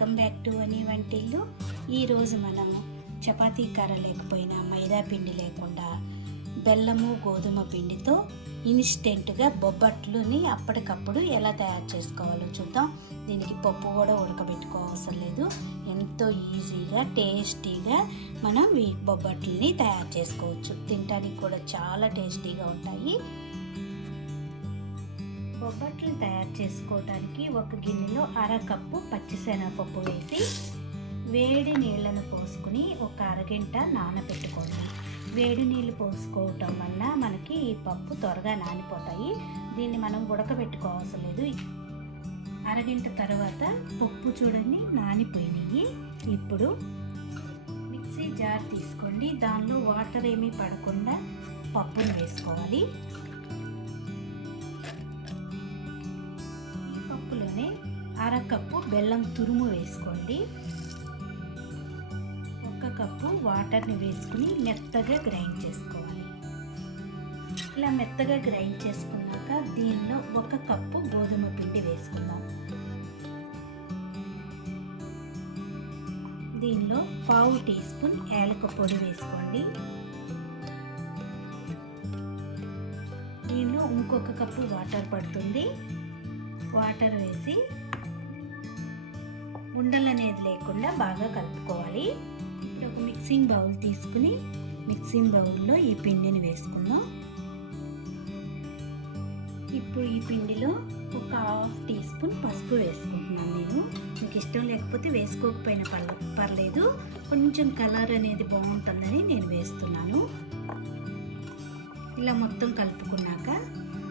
Welcome back to వని వంటిల్లు. ఈరోజు మనము చపాతీ కర్ర లేకపోయినా మైదా పిండి లేకుండా బెల్లము గోధుమ పిండితో ఇన్స్టెంట్గా బొబ్బట్లుని అప్పటికప్పుడు ఎలా తయారు చేసుకోవాలో చూద్దాం. దీనికి పప్పు కూడా ఉడకబెట్టుకోవసరం లేదు. ఎంతో ఈజీగా టేస్టీగా మనం ఈ బొబ్బట్లని తయారు చేసుకోవచ్చు. తినడానికి కూడా చాలా టేస్టీగా ఉంటాయి. బొబ్బట్లు తయారు చేసుకోవడానికి ఒక గిన్నెలో అరకప్పు పచ్చిశనగపప్పు వేసి వేడి నీళ్ళను పోసుకుని ఒక అరగంట నానబెట్టుకోండి. వేడి నీళ్ళు పోసుకోవటం వల్ల మనకి ఈ పప్పు త్వరగా నానిపోతాయి. దీన్ని మనం ఉడకబెట్టుకోవసరం లేదు. అరగంట తర్వాత పప్పు చూడండి నానిపోయినాయి. ఇప్పుడు మిక్సీ జార్ తీసుకోండి. దానిలో వాటర్ ఏమీ పడకుండా పప్పును వేసుకోవాలి. ఈ పప్పులోనే అరకప్పు బెల్లం తురుము వేసుకోండి. ఒక కప్పు వాటర్ని వేసుకుని మెత్తగా గ్రైండ్ చేసుకోవాలి. ఇలా మెత్తగా గ్రైండ్ చేసుకున్నాక దీనిలో ఒక కప్పు గోధుమ పిండి వేసుకుందాం. దీనిలో పావు టీ స్పూన్ యాలకుల పొడి వేసుకోండి. దీనిలో ఇంకొక కప్పు వాటర్ పడుతుంది. వాటర్ వేసి ఉండలు అనేది లేకుండా బాగా కలుపుకోవాలి. ఇప్పుడు ఒక మిక్సింగ్ బౌల్ తీసుకుని మిక్సింగ్ బౌల్లో ఈ పిండిని వేసుకుందాం. ఇప్పుడు ఈ పిండిలో ఒక హాఫ్ టీ స్పూన్ పసుపు వేసుకుంటున్నాను నేను. మీకు ఇష్టం లేకపోతే వేసుకోకపోయినా పర్లేదు. కొంచెం కలర్ అనేది బాగుంటుందని నేను వేస్తున్నాను. ఇలా మొత్తం కలుపుకున్నాక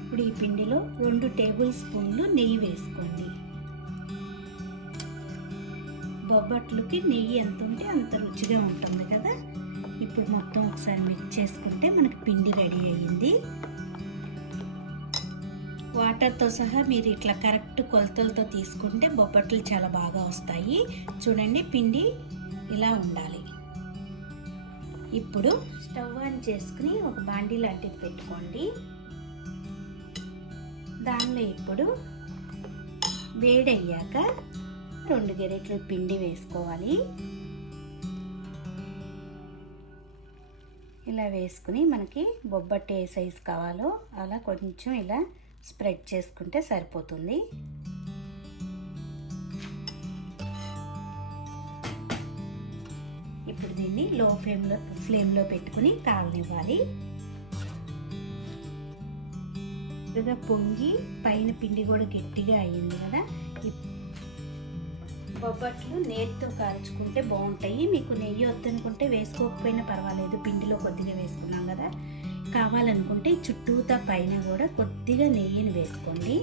ఇప్పుడు ఈ పిండిలో 2 టేబుల్ స్పూన్లు నెయ్యి వేసుకోండి. బొబ్బట్లుకి నెయ్యి ఎంత ఉంటే అంత రుచిగా ఉంటుంది కదా. ఇప్పుడు మొత్తం ఒకసారి మిక్స్ చేసుకుంటే మనకి పిండి రెడీ అయ్యింది. వాటర్తో సహా మీరు ఇట్లా కరెక్ట్ కొలతలతో తీసుకుంటే బొబ్బట్లు చాలా బాగా వస్తాయి. చూడండి, పిండి ఇలా ఉండాలి. ఇప్పుడు స్టవ్ ఆన్ చేసుకుని ఒక బాండీ లాంటిది పెట్టుకోండి. దానిలో ఇప్పుడు వేడయ్యాక 2 గరిటెలు పిండి వేసుకోవాలి. ఇలా వేసుకుని మనకి బొబ్బట్టు ఏ సైజు కావాలో అలా కొంచెం ఇలా స్ప్రెడ్ చేసుకుంటే సరిపోతుంది. ఇప్పుడు దీన్ని లో ఫ్లేమ్లో పెట్టుకుని కాలనివ్వాలి. ఇదిగా పొంగి పైన పిండి కూడా గట్టిగా అయ్యింది కదా. బొబ్బట్లు నేతితో కాల్చుకుంటే బాగుంటాయి. మీకు నెయ్యి వద్దనుకుంటే వేసుకోకపోయినా పర్వాలేదు. పిండిలో కొద్దిగా వేసుకున్నాం కదా. కావాలనుకుంటే చుట్టూతా పైన కూడా కొద్దిగా నెయ్యిని వేసుకోండి.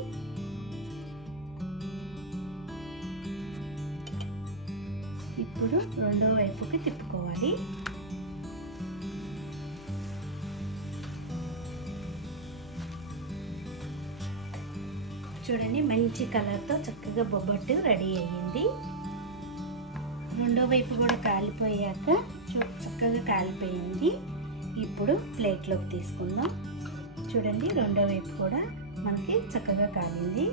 ఇప్పుడు రెండో వైపుకి తిప్పుకోవాలి. చూడండి, మంచి కలర్తో చక్కగా బొబ్బట్టు రెడీ అయ్యింది. రెండో వైపు కూడా కాలిపోయాక చక్కగా కాలిపోయింది. ఇప్పుడు ప్లేట్లోకి తీసుకుందాం. చూడండి, రెండో వైపు కూడా మనకి చక్కగా కాలింది.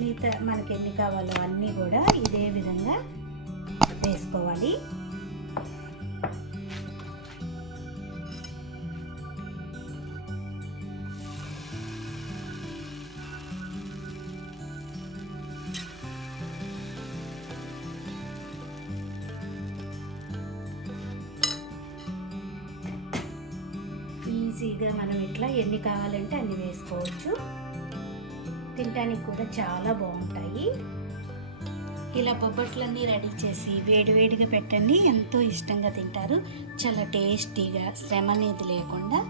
మిగతా మనకి ఎన్ని కావాలో అన్నీ కూడా ఇదే విధంగా వేసుకోవాలి. ఈజీగా మనం ఇట్లా ఎన్ని కావాలంటే అన్ని వేసుకోవచ్చు. తినడానికి కూడా చాలా బాగుంటాయి. ఇలా బొబ్బట్లన్నీ రెడీ చేసి వేడివేడిగా పెట్టండి. ఎంతో ఇష్టంగా తింటారు. చాలా టేస్టీగా, శ్రమ అనేది లేకుండా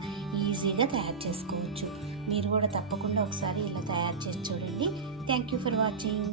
ఈజీగా తయారు చేసుకోవచ్చు. మీరు కూడా తప్పకుండా ఒకసారి ఇలా తయారు చేసి చూడండి. Thank you for watching.